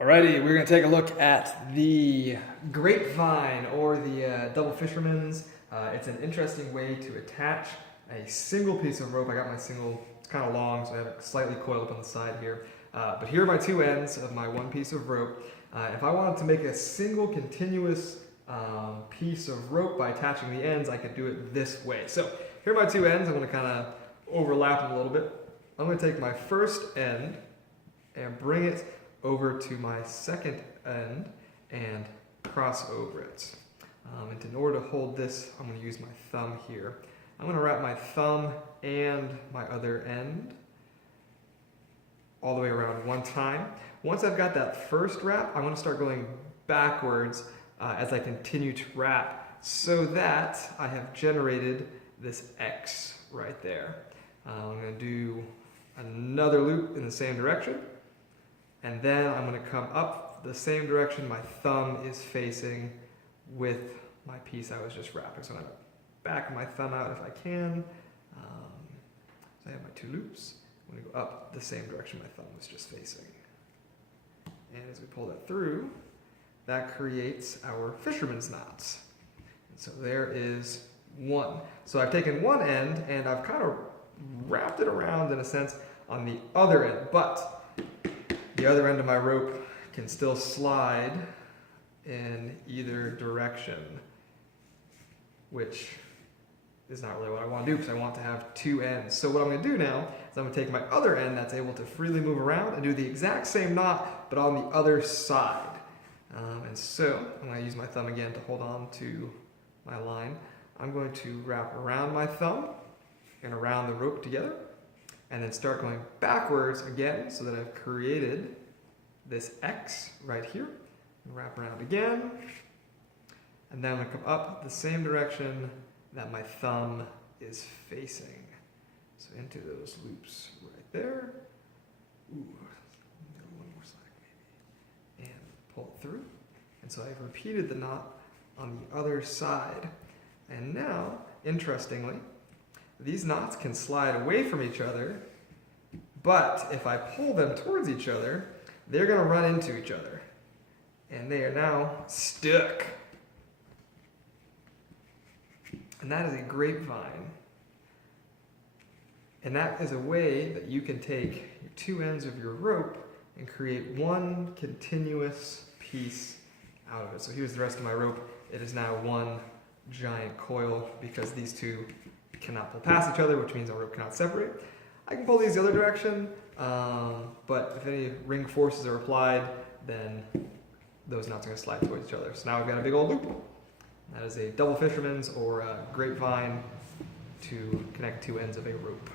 Alrighty, we're going to take a look at the grapevine or the double fisherman's. It's an interesting way to attach a single piece of rope. I got my single, it's kind of long, so I have it slightly coiled up on the side here. But here are my two ends of my one piece of rope. If I wanted to make a single continuous piece of rope by attaching the ends, I could do it this way. So here are my two ends. I'm going to kind of overlap them a little bit. I'm going to take my first end and bring it over to my second end and cross over it. And in order to hold this, I'm going to use my thumb here. I'm going to wrap my thumb and my other end all the way around one time. Once I've got that first wrap, I'm going to start going backwards as I continue to wrap so that I have generated this X right there. I'm going to do another loop in the same direction. And then I'm going to come up the same direction my thumb is facing with my piece I was just wrapping. So I'm going to back my thumb out if I can. So I have my two loops. I'm going to go up the same direction my thumb was just facing. And as we pull that through, that creates our fisherman's knots. And so there is one. So I've taken one end and I've kind of wrapped it around in a sense on the other end. But the other end of my rope can still slide in either direction, which is not really what I want to do because I want to have two ends. So what I'm going to do now is I'm going to take my other end that's able to freely move around and do the exact same knot, but on the other side. And so I'm going to use my thumb again to hold on to my line. I'm going to wrap around my thumb and around the rope together, and then start going backwards again so that I've created this X right here. And wrap around again. And then I'm going to come up the same direction that my thumb is facing. So into those loops right there. Ooh, one more slack maybe. And pull it through. And so I've repeated the knot on the other side. And now, interestingly, these knots can slide away from each other, but if I pull them towards each other, they're going to run into each other. And they are now stuck. And that is a grapevine. And that is a way that you can take your two ends of your rope and create one continuous piece out of it. So here's the rest of my rope. It is now one giant coil because these two cannot pull past each other, which means our rope cannot separate. I can pull these the other direction, but if any ring forces are applied, then those knots are going to slide towards each other. So now I've got a big old loop. That is a double fisherman's or a grapevine to connect two ends of a rope.